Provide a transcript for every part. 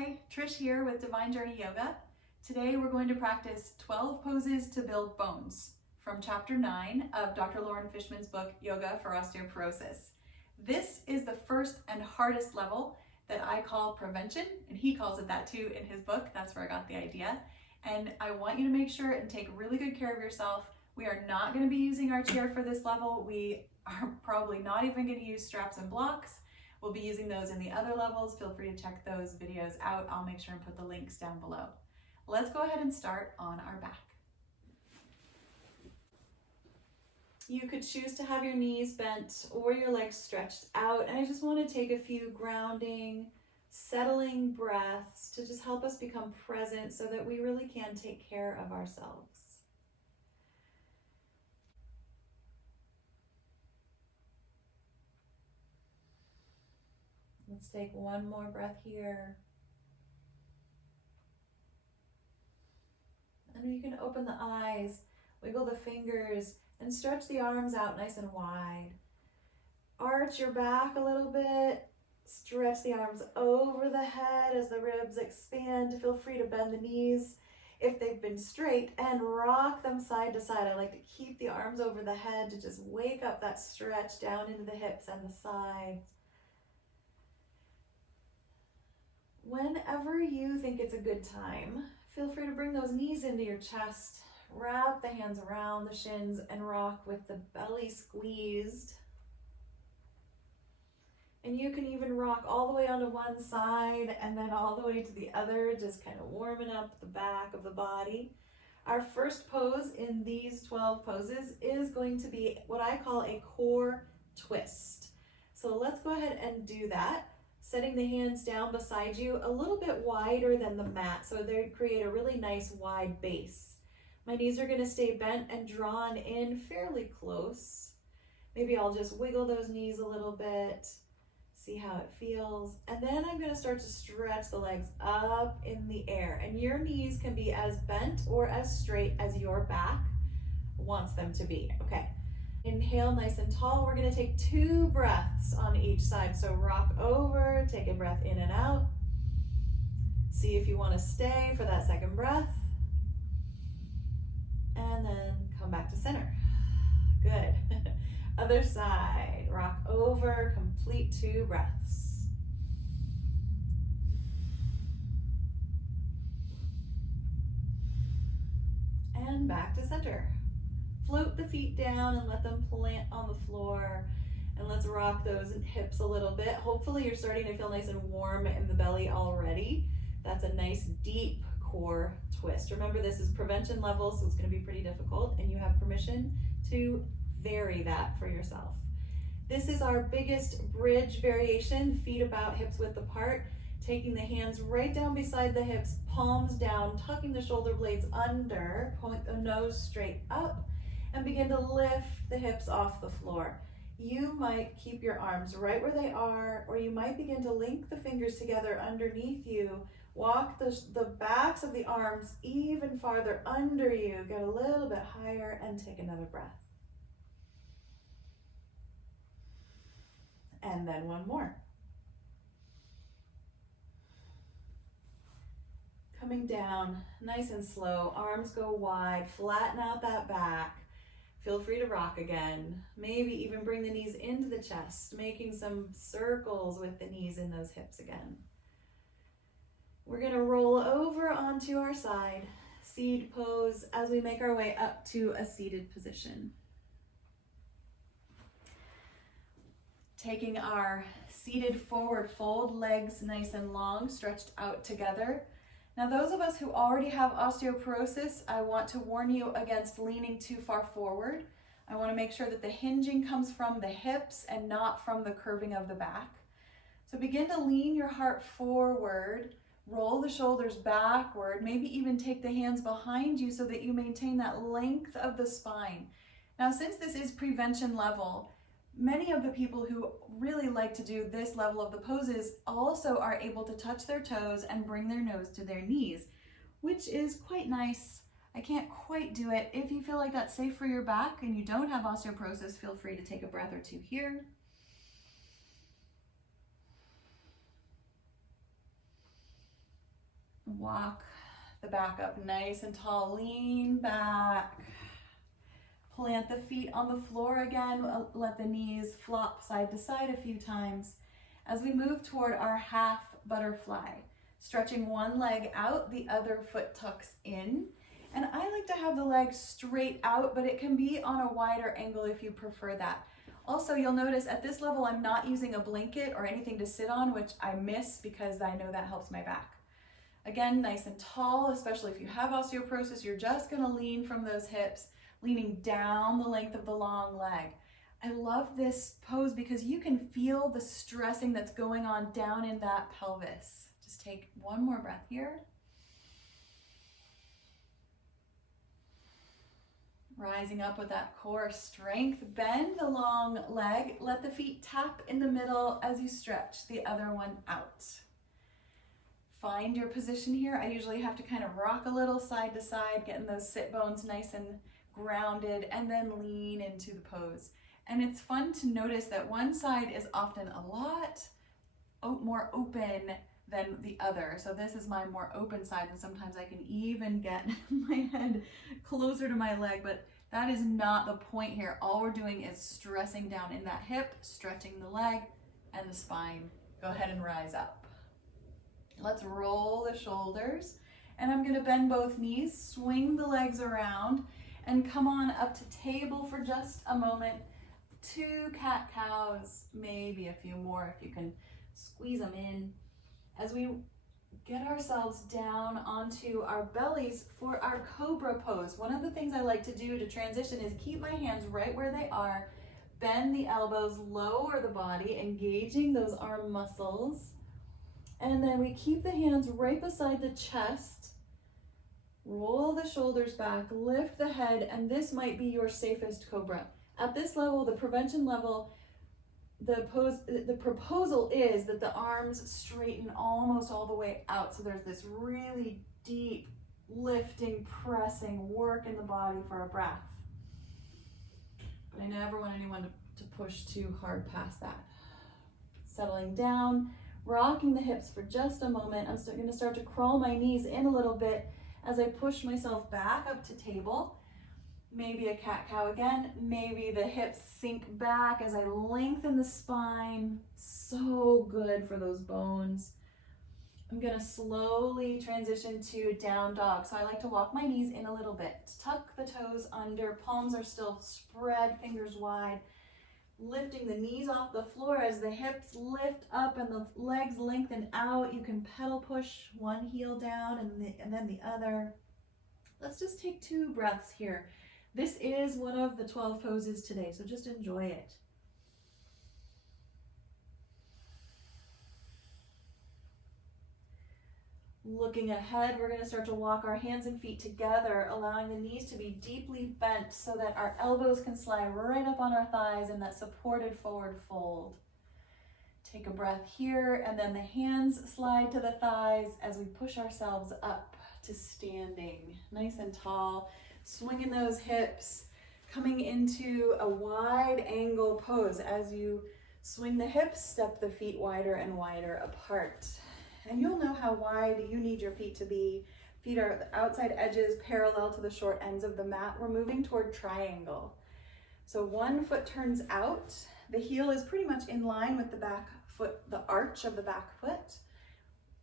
Hi, Trish here with Divine Journey Yoga. Today we're going to practice 12 poses to build bones from chapter 9 of Dr. Fishman's book, Yoga for Osteoporosis. This is the first and hardest level that I call prevention, and he calls it that too in his book. That's where I got the idea. And I want you to make sure and take really good care of yourself. We are not going to be using our chair for this level. We are probably not even going to use straps and blocks. We'll be using those in the other levels. Feel free to check those videos out. I'll make sure and put the links down below. Let's go ahead and start on our back. You could choose to have your knees bent or your legs stretched out. And I just want to take a few grounding, settling breaths to just help us become present so that we really can take care of ourselves. Let's take one more breath here. And you can open the eyes, wiggle the fingers, and stretch the arms out nice and wide. Arch your back a little bit. Stretch the arms over the head as the ribs expand. Feel free to bend the knees if they've been straight and rock them side to side. I like to keep the arms over the head to just wake up that stretch down into the hips and the sides. Whenever you think it's a good time, feel free to bring those knees into your chest, wrap the hands around the shins, and rock with the belly squeezed. And you can even rock all the way onto one side and then all the way to the other, just kind of warming up the back of the body. Our first pose in these 12 poses is going to be what I call a core twist. So let's go ahead and do that. Setting the hands down beside you a little bit wider than the mat, so they create a really nice wide base. My knees are going to stay bent and drawn in fairly close. Maybe I'll just wiggle those knees a little bit, see how it feels. And then I'm going to start to stretch the legs up in the air. And your knees can be as bent or as straight as your back wants them to be. Okay. Inhale nice and tall. We're going to take 2 breaths on each side. So rock over, take a breath in and out. See if you want to stay for that second breath. And then come back to center. Good. Other side. Rock over, complete 2 breaths. And back to center. Float the feet down and let them plant on the floor. And let's rock those hips a little bit. Hopefully you're starting to feel nice and warm in the belly already. That's a nice deep core twist. Remember, this is prevention level, so it's going to be pretty difficult, and you have permission to vary that for yourself. This is our biggest bridge variation, feet about, hips width apart. Taking the hands right down beside the hips, palms down, tucking the shoulder blades under, point the nose straight up, and begin to lift the hips off the floor. You might keep your arms right where they are, or you might begin to link the fingers together underneath you. Walk the backs of the arms even farther under you. Get a little bit higher and take another breath. And then one more. Coming down, nice and slow. Arms go wide, flatten out that back. Feel free to rock again. Maybe even bring the knees into the chest, making some circles with the knees in those hips again. We're going to roll over onto our side, seed pose, as we make our way up to a seated position. Taking our seated forward fold, legs nice and long, stretched out together. Now, those of us who already have osteoporosis, I want to warn you against leaning too far forward. I want to make sure that the hinging comes from the hips and not from the curving of the back. So begin to lean your heart forward, roll the shoulders backward, maybe even take the hands behind you so that you maintain that length of the spine. Now, since this is prevention level, many of the people who really like to do this level of the poses also are able to touch their toes and bring their nose to their knees, which is quite nice. I can't quite do it. If you feel like that's safe for your back and you don't have osteoporosis, feel free to take a breath or 2 here. Walk the back up nice and tall, lean back. Plant the feet on the floor again, let the knees flop side to side a few times. As we move toward our half butterfly, stretching one leg out, the other foot tucks in. And I like to have the leg straight out, but it can be on a wider angle if you prefer that. Also, you'll notice at this level, I'm not using a blanket or anything to sit on, which I miss because I know that helps my back. Again, nice and tall, especially if you have osteoporosis, you're just gonna lean from those hips, leaning down the length of the long leg. I love this pose because you can feel the stressing that's going on down in that pelvis. Just take one more breath here. Rising up with that core strength, bend the long leg, let the feet tap in the middle as you stretch the other one out. Find your position here. I usually have to kind of rock a little side to side, getting those sit bones nice and grounded, and then lean into the pose. And it's fun to notice that one side is often a lot more open than the other. So this is my more open side, and sometimes I can even get my head closer to my leg, but that is not the point here. All we're doing is stressing down in that hip, stretching the leg and the spine. Go ahead and rise up. Let's roll the shoulders, and I'm gonna bend both knees, swing the legs around, and come on up to table for just a moment. 2 cat-cows, maybe a few more if you can squeeze them in. As we get ourselves down onto our bellies for our Cobra pose, one of the things I like to do to transition is keep my hands right where they are, bend the elbows, lower the body, engaging those arm muscles. And then we keep the hands right beside the chest, roll the shoulders back, lift the head, and this might be your safest Cobra. At this level, the prevention level, the proposal is that the arms straighten almost all the way out. So there's this really deep lifting, pressing work in the body for a breath. But I never want anyone to push too hard past that. Settling down, rocking the hips for just a moment. I'm going to start to crawl my knees in a little bit as I push myself back up to table. Maybe a cat-cow again. Maybe the hips sink back as I lengthen the spine. So good for those bones. I'm going to slowly transition to down dog. So I like to walk my knees in a little bit. Tuck the toes under. Palms are still spread, fingers wide. Lifting the knees off the floor as the hips lift up and the legs lengthen out. You can pedal push one heel down and then the other. Let's just take 2 breaths here. This is one of the 12 poses today, so just enjoy it. Looking ahead, we're going to start to walk our hands and feet together, allowing the knees to be deeply bent so that our elbows can slide right up on our thighs in that supported forward fold. Take a breath here, and then the hands slide to the thighs as we push ourselves up to standing, nice and tall, swinging those hips, coming into a wide angle pose. As you swing the hips, step the feet wider and wider apart. And you'll know how wide you need your feet to be. Feet are at the outside edges, parallel to the short ends of the mat. We're moving toward triangle. So one foot turns out. The heel is pretty much in line with the back foot, the arch of the back foot.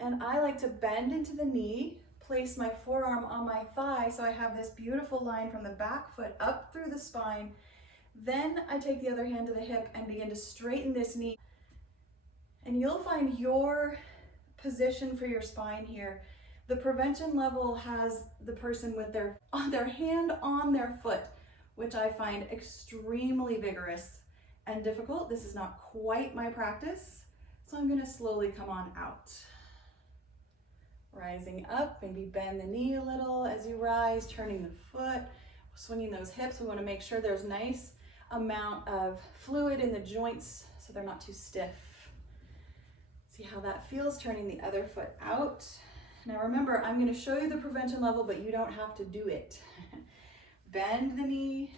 And I like to bend into the knee, place my forearm on my thigh so I have this beautiful line from the back foot up through the spine. Then I take the other hand to the hip and begin to straighten this knee. And you'll find your position for your spine here. The prevention level has the person with their hand on their foot, which I find extremely vigorous and difficult. This is not quite my practice, so I'm going to slowly come on out. Rising up, maybe bend the knee a little as you rise, turning the foot, swinging those hips. We want to make sure there's nice amount of fluid in the joints so they're not too stiff. See how that feels, turning the other foot out. Now remember, I'm going to show you the prevention level, but you don't have to do it. Bend the knee,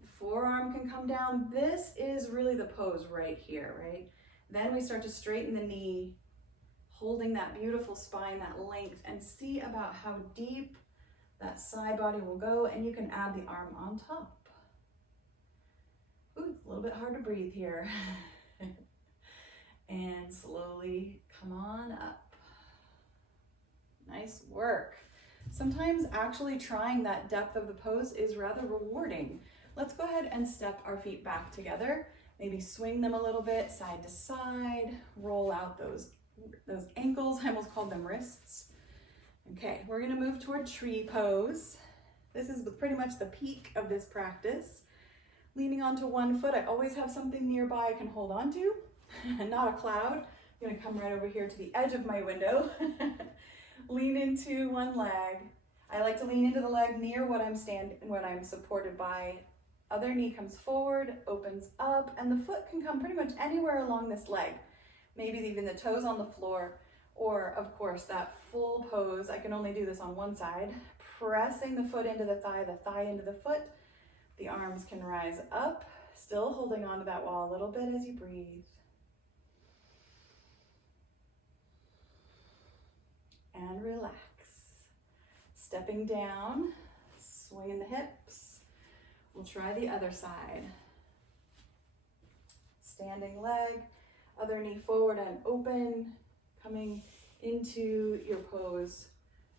the forearm can come down. This is really the pose right here, right? Then we start to straighten the knee, holding that beautiful spine, that length, and see about how deep that side body will go, and you can add the arm on top. Ooh, it's a little bit hard to breathe here. And slowly come on up. Nice work. Sometimes actually trying that depth of the pose is rather rewarding. Let's go ahead and step our feet back together. Maybe swing them a little bit side to side, roll out those ankles. I almost called them wrists. Okay, we're gonna move toward tree pose. This is pretty much the peak of this practice. Leaning onto one foot, I always have something nearby I can hold on to, not a cloud. I'm gonna come right over here to the edge of my window. Lean into one leg. I like to lean into the leg near what I'm supported by. Other knee comes forward, opens up, and the foot can come pretty much anywhere along this leg. Maybe even the toes on the floor, or of course that full pose. I can only do this on one side. Pressing the foot into the thigh into the foot. The arms can rise up, still holding on to that wall a little bit as you breathe. And relax. Stepping down, swinging the hips. We'll try the other side. Standing leg, other knee forward and open, coming into your pose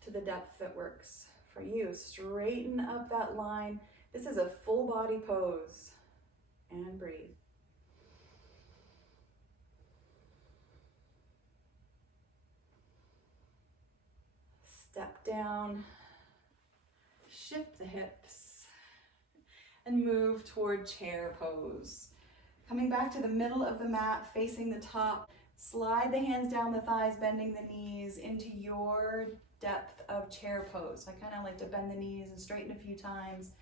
to the depth that works for you. Straighten up that line. This is a full body pose. And breathe. Step down, shift the hips, and move toward chair pose. Coming back to the middle of the mat, facing the top, slide the hands down the thighs, bending the knees into your depth of chair pose. I kind of like to bend the knees and straighten a few times.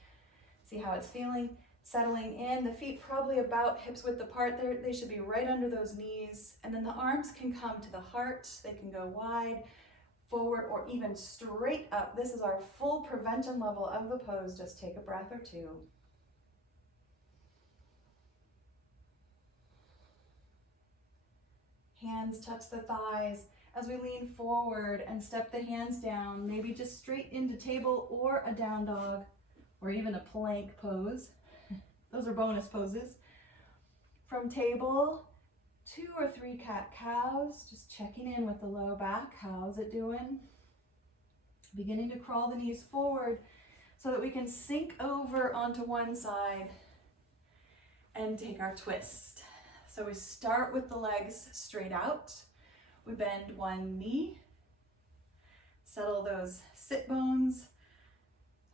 See how it's feeling. Settling in, the feet probably about hips width apart. They should be right under those knees. And then the arms can come to the heart. They can go wide, forward, or even straight up. This is our full prevention level of the pose. Just take a breath or two. Hands touch the thighs as we lean forward and step the hands down, maybe just straight into table or a down dog or even a plank pose. Those are bonus poses. From table, 2 or 3 cat-cows, just checking in with the low back. How's it doing? Beginning to crawl the knees forward so that we can sink over onto one side and take our twist. So we start with the legs straight out. We bend one knee, settle those sit bones.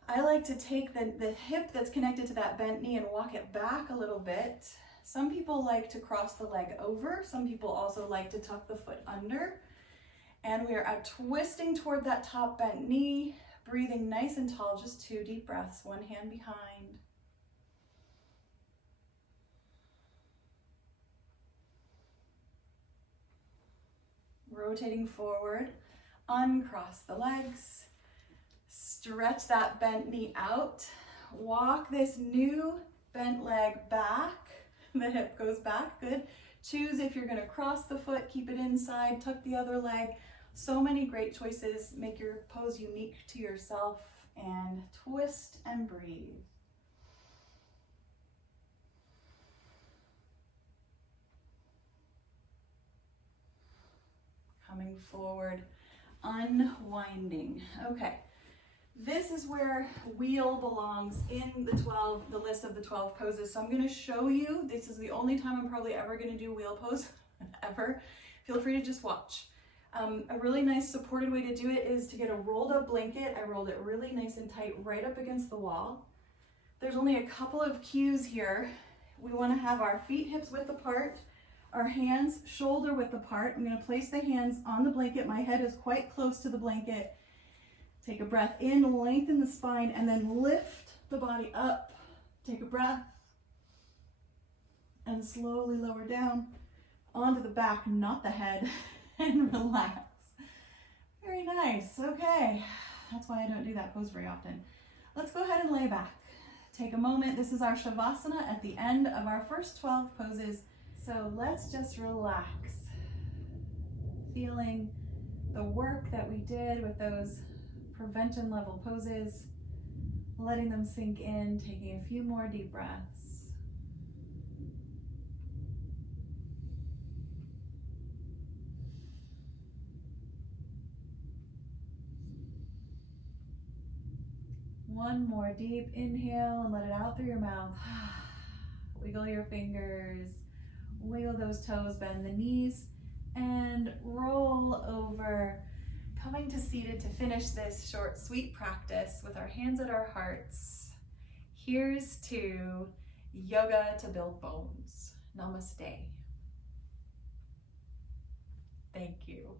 I like to take the hip that's connected to that bent knee and walk it back a little bit. Some people like to cross the leg over. Some people also like to tuck the foot under. And we are twisting toward that top bent knee, breathing nice and tall, just 2 deep breaths, one hand behind. Rotating forward, uncross the legs, stretch that bent knee out, walk this new bent leg back, the hip goes back, good. Choose if you're gonna cross the foot, keep it inside, tuck the other leg. So many great choices, make your pose unique to yourself, and twist and breathe. Coming forward, unwinding. Okay, this is where wheel belongs in the list of the 12 poses. So I'm going to show you, this is the only time I'm probably ever going to do wheel pose, ever. Feel free to just watch. A really nice supported way to do it is to get a rolled up blanket. I rolled it really nice and tight right up against the wall. There's only a couple of cues here. We want to have our feet hips width apart, our hands shoulder width apart. I'm going to place the hands on the blanket. My head is quite close to the blanket. Take a breath in, lengthen the spine, and then lift the body up. Take a breath and slowly lower down onto the back, not the head, and relax. Very nice. Okay, that's why I don't do that pose very often. Let's go ahead and lay back. Take a moment. This is our Savasana at the end of our first 12 poses. So let's just relax, feeling the work that we did with those prevention level poses, letting them sink in, taking a few more deep breaths. One more deep inhale and let it out through your mouth. Wiggle your fingers, wiggle those toes, bend the knees, and roll over. Coming to seated to finish this short, sweet practice with our hands at our hearts. Here's to yoga to build bones. Namaste. Thank you.